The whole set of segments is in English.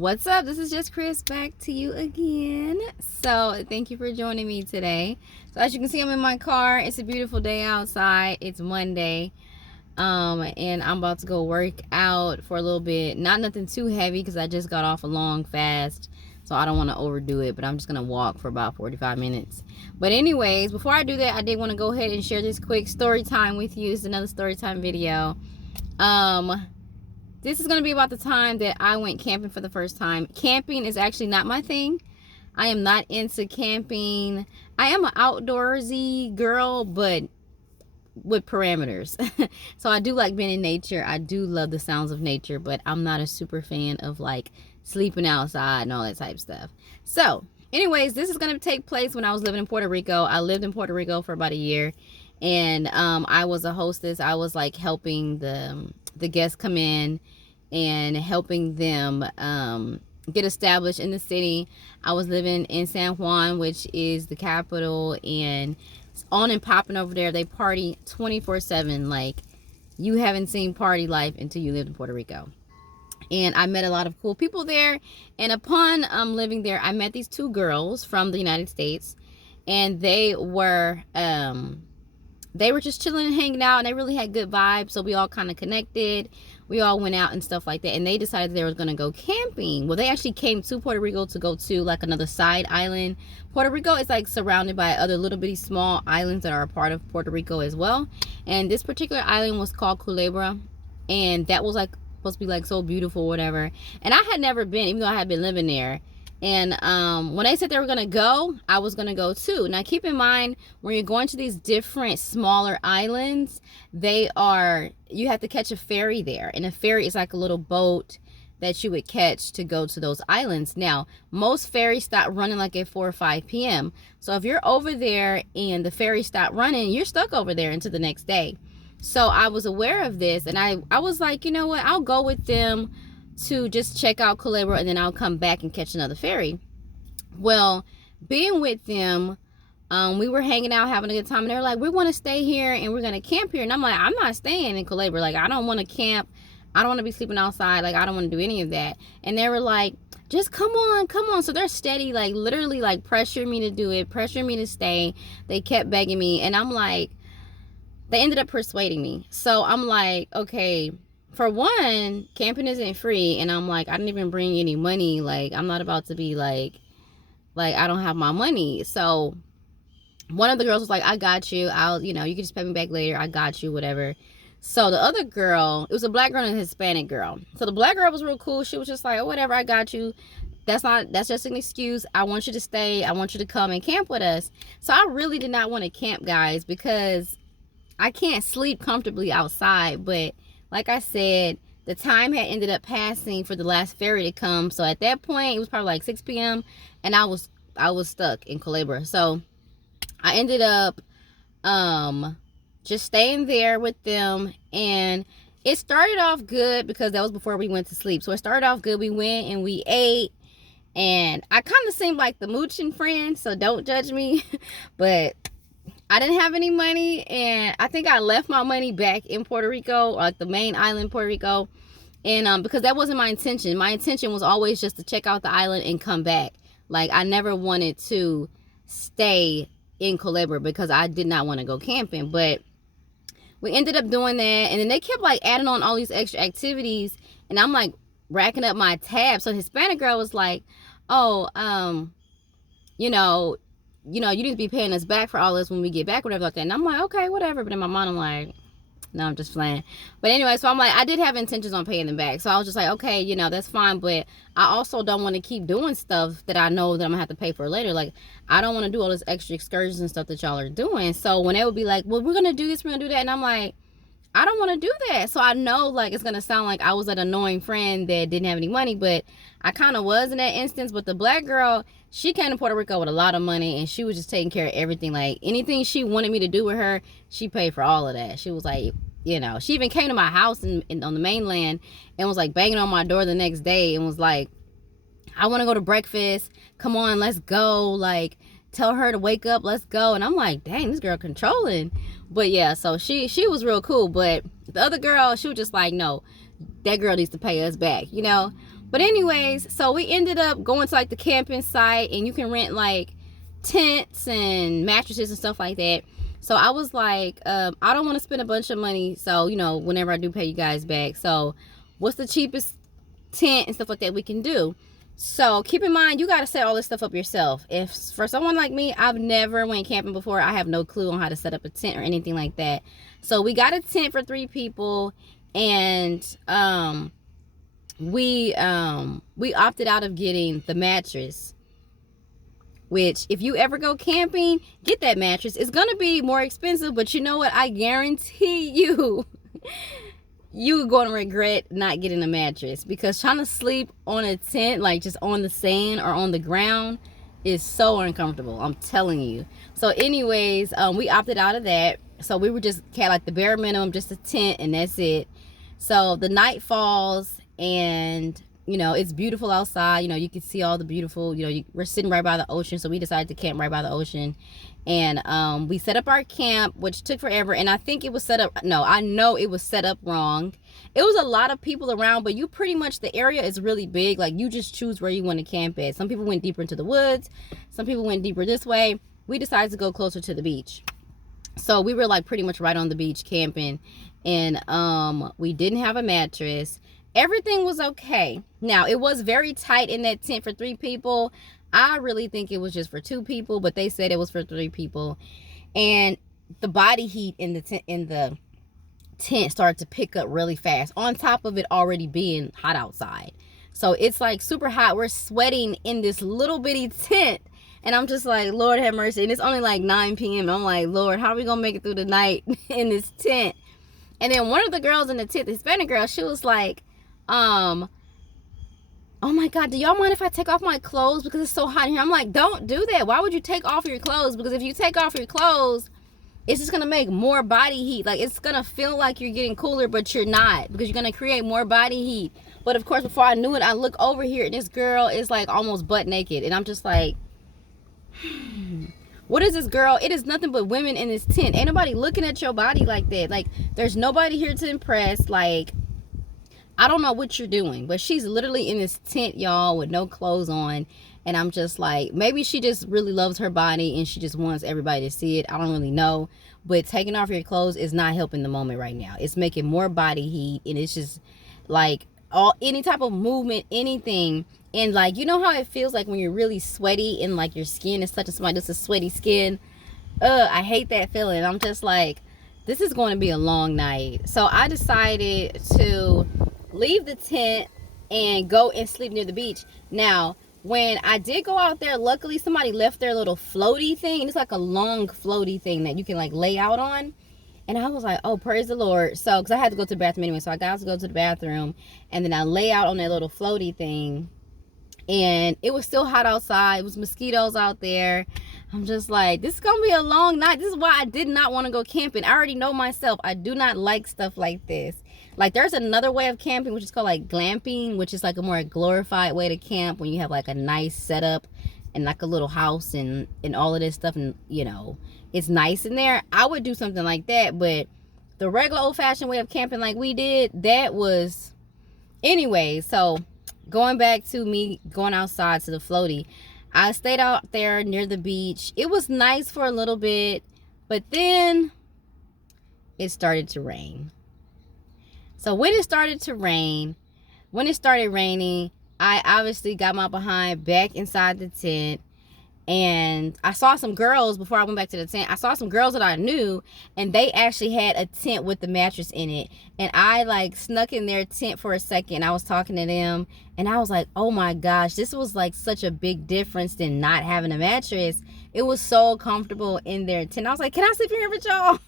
What's up? This is just Chris back to you again. So, thank you for joining me today. So, as you can see, I'm in my car. It's a beautiful day outside. It's Monday. And I'm about to go work out for a little bit. Not nothing too heavy because I just got off a long fast. So, I don't want to overdo it, but I'm just going to walk for about 45 minutes. But anyways, before I do that, I did want to go ahead and share this quick story time with you. It's another story time video. This is going to be about the time that I went camping for the first time. Camping is actually not my thing. I am not into camping. I am an outdoorsy girl, but with parameters. So I do like being in nature. I do love the sounds of nature, but I'm not a super fan of like sleeping outside and all that type of stuff. So anyways, this is going to take place when I was living in Puerto Rico. I lived in Puerto Rico for about a year, and I was a hostess. I was like helping the guests come in and helping them get established in the city. I was living in San Juan, which is the capital, and it's on and popping over there. They party 24/7. Like, you haven't seen party life until you lived in Puerto Rico. And I met a lot of cool people there. And upon living there, I met these two girls from the United States, and they were just chilling and hanging out, and they really had good vibes. So we all kind of connected. We all went out and stuff like that, and they decided they were going to go camping. Well, they actually came to Puerto Rico to go to like another side island. Puerto Rico is like surrounded by other little bitty small islands that are a part of Puerto Rico as well. And this particular island was called Culebra, and that was like supposed to be like so beautiful, whatever. And I had never been, even though I had been living there. And when they said they were going to go, I was going to go too. Now, keep in mind, when you're going to these different smaller islands, you have to catch a ferry there. And a ferry is like a little boat that you would catch to go to those islands. Now, most ferries stop running like at 4 or 5 p.m. So if you're over there and the ferry stopped running, you're stuck over there until the next day. So I was aware of this, and I was like, you know what, I'll go with them to just check out Culebra, and then I'll come back and catch another ferry. Well, being with them, we were hanging out, having a good time, and they were like, we want to stay here and we're going to camp here. And I'm like, I'm not staying in Culebra. Like, I don't want to camp. I don't want to be sleeping outside. Like, I don't want to do any of that. And they were like, just come on. So they're steady, like literally like pressuring me to do it, pressuring me to stay. They kept begging me, and I'm like, they ended up persuading me. So I'm like, okay, for one, camping isn't free, and I'm like, I didn't even bring any money. Like, I'm not about to be like I don't have my money. So one of the girls was like, I got you. You can just pay me back later. I got you, whatever. So the other girl, it was a black girl and a Hispanic girl. So the black girl was real cool. She was just like, oh, whatever, I got you. That's just an excuse. I want you to stay. I want you to come and camp with us. So I really did not want to camp, guys, because I can't sleep comfortably outside. But like I said, the time had ended up passing for the last ferry to come. So at that point, it was probably like 6 p.m. and I was stuck in Culebra. So I ended up just staying there with them. And it started off good because that was before we went to sleep. So it started off good. We went and we ate. And I kind of seemed like the mooching friend, so don't judge me. But I didn't have any money, and I think I left my money back in Puerto Rico, like the main island, Puerto Rico. And because that wasn't my intention. My intention was always just to check out the island and come back. Like, I never wanted to stay in Culebra because I did not want to go camping. But we ended up doing that, and then they kept like adding on all these extra activities, and I'm like racking up my tabs. So the Hispanic girl was like, oh, you need to be paying us back for all this when we get back, whatever like that. And I'm like, okay, whatever. But in my mind, I'm like, no, I'm just playing. But anyway, so I'm like, I did have intentions on paying them back. So I was just like, okay, that's fine. But I also don't want to keep doing stuff that I know that I'm going to have to pay for later. Like, I don't want to do all this extra excursions and stuff that y'all are doing. So when they would be like, well, we're going to do this, we're going to do that. And I'm like, I don't want to do that. So I know, like, it's going to sound like I was an annoying friend that didn't have any money, but I kind of was in that instance. But the black girl, she came to Puerto Rico with a lot of money, and she was just taking care of everything. Like, anything she wanted me to do with her, she paid for all of that. She was like, she even came to my house on the mainland and was like banging on my door the next day and was like, I want to go to breakfast. Come on, let's go. Like, tell her to wake up, let's go. And I'm like, dang, this girl controlling. But yeah, so she was real cool. But the other girl, she was just like, no, that girl needs to pay us back, But anyways, so we ended up going to like the camping site, and you can rent like tents and mattresses and stuff like that. So I was like, I don't want to spend a bunch of money. So, you know, whenever I do pay you guys back. So what's the cheapest tent and stuff like that we can do? So keep in mind, you got to set all this stuff up yourself. If for someone like me, I've never went camping before. I have no clue on how to set up a tent or anything like that. So we got a tent for 3 people, and we opted out of getting the mattress, which if you ever go camping, get that mattress. It's gonna be more expensive, but you know what? I guarantee you you're gonna regret not getting a mattress, because trying to sleep on a tent, like just on the sand or on the ground, is so uncomfortable. I'm telling you. So anyways, we opted out of that. So we were just had like the bare minimum, just a tent, and that's it. So the night falls, and you know, it's beautiful outside. You know, you can see all the beautiful, you know, we're sitting right by the ocean. So we decided to camp right by the ocean. And we set up our camp, which took forever. And I think it was set up, no, I know it was set up wrong. It was a lot of people around, but you pretty much, the area is really big. Like, you just choose where you want to camp at. Some people went deeper into the woods. Some people went deeper this way. We decided to go closer to the beach. So we were like pretty much right on the beach camping. And we didn't have a mattress. Everything was okay. Now, it was very tight in that tent for 3 people. I really think it was just for 2 people, but they said it was for 3 people. And the body heat in the tent started to pick up really fast, on top of it already being hot outside. So it's like super hot. We're sweating in this little bitty tent. And I'm just like, Lord have mercy. And it's only like 9 p.m. I'm like, Lord, how are we going to make it through the night in this tent? And then one of the girls in the tent, the Hispanic girl, she was like, oh my God, do y'all mind if I take off my clothes because it's so hot in here? I'm like, don't do that. Why would you take off your clothes? Because if you take off your clothes, it's just going to make more body heat. Like, it's going to feel like you're getting cooler, but you're not, because you're going to create more body heat. But of course, before I knew it, I look over here and this girl is like almost butt naked. And I'm just like, what is this, girl? It is nothing but women in this tent. Ain't nobody looking at your body like that. Like, there's nobody here to impress. Like, I don't know what you're doing, but she's literally in this tent, y'all, with no clothes on. And I'm just like, maybe she just really loves her body and she just wants everybody to see it. I don't really know. But taking off your clothes is not helping the moment right now. It's making more body heat. And it's just like any type of movement, anything. And like, you know how it feels like when you're really sweaty and like your skin is touching somebody else's sweaty skin? I hate that feeling. I'm just like, this is going to be a long night. So I decided to leave the tent and go and sleep near the beach. Now, when I did go out there, luckily somebody left their little floaty thing. It's like a long floaty thing that you can like lay out on. And I was like, oh, praise the Lord. So, because I had to go to the bathroom anyway. So I got to go to the bathroom. And then I lay out on that little floaty thing. And it was still hot outside. It was mosquitoes out there. I'm just like, this is going to be a long night. This is why I did not want to go camping. I already know myself. I do not like stuff like this. Like, there's another way of camping, which is called like glamping, which is like a more glorified way to camp, when you have like a nice setup and like a little house and all of this stuff. And, you know, it's nice in there. I would do something like that. But the regular old fashioned way of camping like we did, that was, anyway. So going back to me going outside to the floaty, I stayed out there near the beach. It was nice for a little bit, but then it started to rain. So when it started raining, I obviously got my behind back inside the tent. And I saw some girls, before I went back to the tent, I saw some girls that I knew, and they actually had a tent with the mattress in it. And I like snuck in their tent for a second. I was talking to them, and I was like, oh my gosh, this was like such a big difference than not having a mattress. It was so comfortable in their tent. I was like, can I sleep here with y'all?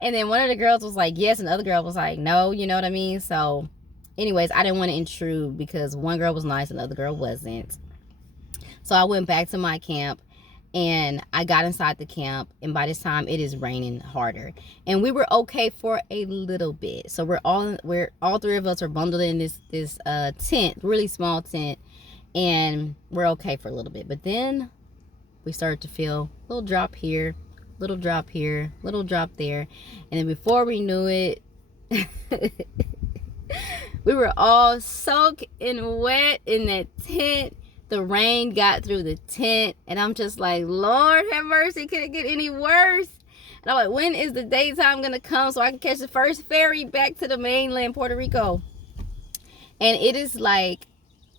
And then one of the girls was like, yes, and the other girl was like, no, you know what I mean? So anyways, I didn't want to intrude, because one girl was nice and the other girl wasn't. So I went back to my camp, and I got inside the camp, and by this time it is raining harder. And we were okay for a little bit. So all 3 of us are bundled in this tent, really small tent, and we're okay for a little bit. But then we started to feel a little drop here, little drop here, little drop there. And then before we knew it, we were all soaked and wet in that tent. The rain got through the tent, and I'm just like, Lord have mercy, can it get any worse? And I'm like, when is the daytime gonna come so I can catch the first ferry back to the mainland, Puerto Rico? And it is like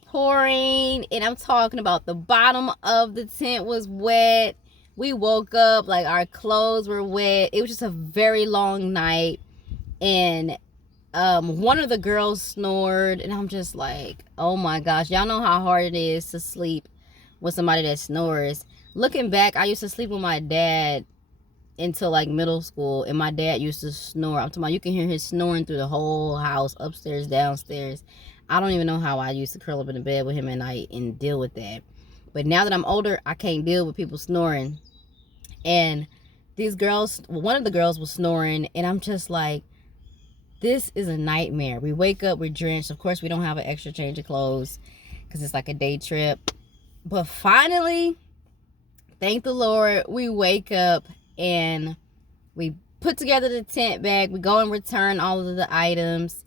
pouring, and I'm talking about the bottom of the tent was wet. We woke up like our clothes were wet. It was just a very long night, and one of the girls snored, and I'm just like, oh my gosh, y'all know how hard it is to sleep with somebody that snores. Looking back, I used to sleep with my dad until like middle school, and my dad used to snore. I'm talking about, you can hear his snoring through the whole house, upstairs, downstairs. I don't even know how I used to curl up in the bed with him at night and deal with that. But now that I'm older, I can't deal with people snoring. And these girls, one of the girls was snoring, and I'm just like, this is a nightmare. We wake up, we're drenched. Of course, we don't have an extra change of clothes because it's like a day trip. But finally, thank the Lord, we wake up and we put together the tent bag. We go and return all of the items,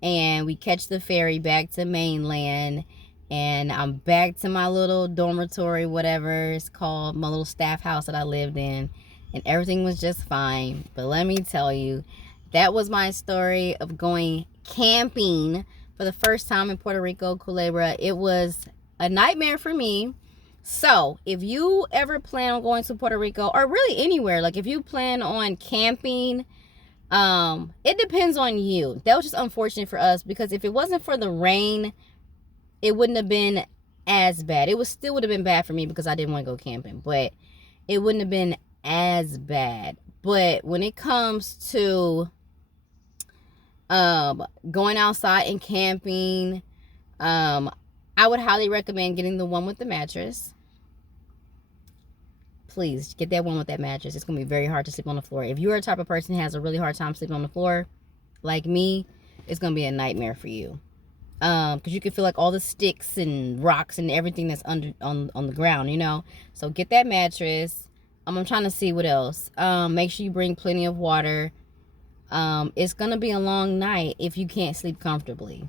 and we catch the ferry back to mainland. And I'm back to my little dormitory, whatever it's called, my little staff house that I lived in. And everything was just fine. But let me tell you, that was my story of going camping for the first time in Puerto Rico, Culebra. It was a nightmare for me. So if you ever plan on going to Puerto Rico, or really anywhere, like if you plan on camping, it depends on you. That was just unfortunate for us, because if it wasn't for the rain, it wouldn't have been as bad. It still would have been bad for me because I didn't want to go camping, but it wouldn't have been as bad. But when it comes to going outside and camping, I would highly recommend getting the one with the mattress. Please get that one with that mattress. It's gonna be very hard to sleep on the floor. If you're a type of person who has a really hard time sleeping on the floor, like me, it's gonna be a nightmare for you. Because you can feel like all the sticks and rocks and everything that's under on the ground, you know. So get that mattress. I'm trying to see what else. Make sure you bring plenty of water. It's gonna be a long night if you can't sleep comfortably.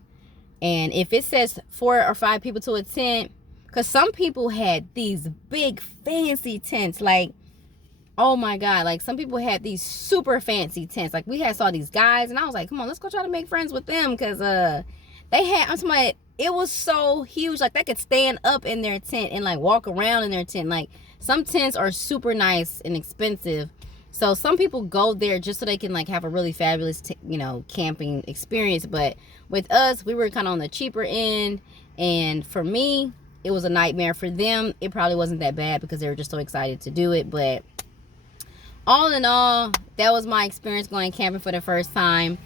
And if it says 4 or 5 people to a tent, because some people had these big fancy tents, like, oh my God, like some people had these super fancy tents. Like we saw these guys, and I was like, come on, let's go try to make friends with them, because they had, I'm talking about, it was so huge, like they could stand up in their tent and like walk around in their tent. Like some tents are super nice and expensive, so some people go there just so they can like have a really fabulous camping experience. But with us, we were kind of on the cheaper end, and for me, it was a nightmare. For them, it probably wasn't that bad because they were just so excited to do it. But all in all, that was my experience going camping for the first time.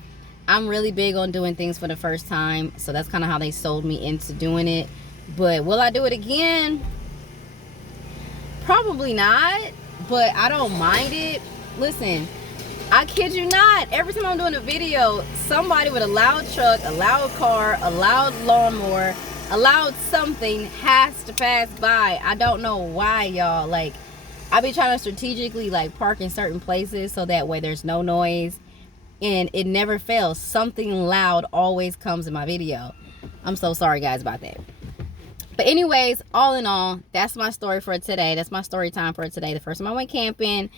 I'm really big on doing things for the first time, so that's kind of how they sold me into doing it. But will I do it again? Probably not, but I don't mind it. Listen, I kid you not, every time I'm doing a video, somebody with a loud truck, a loud car, a loud lawnmower, a loud something has to pass by. I don't know why, y'all. Like, I be trying to strategically like park in certain places so that way there's no noise. And it never fails. Something loud always comes in my video. I'm so sorry, guys, about that. But anyways, all in all, that's my story for today. That's my story time for today. The first time I went camping.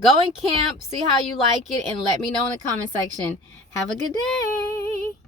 Go and camp. See how you like it. And let me know in the comment section. Have a good day.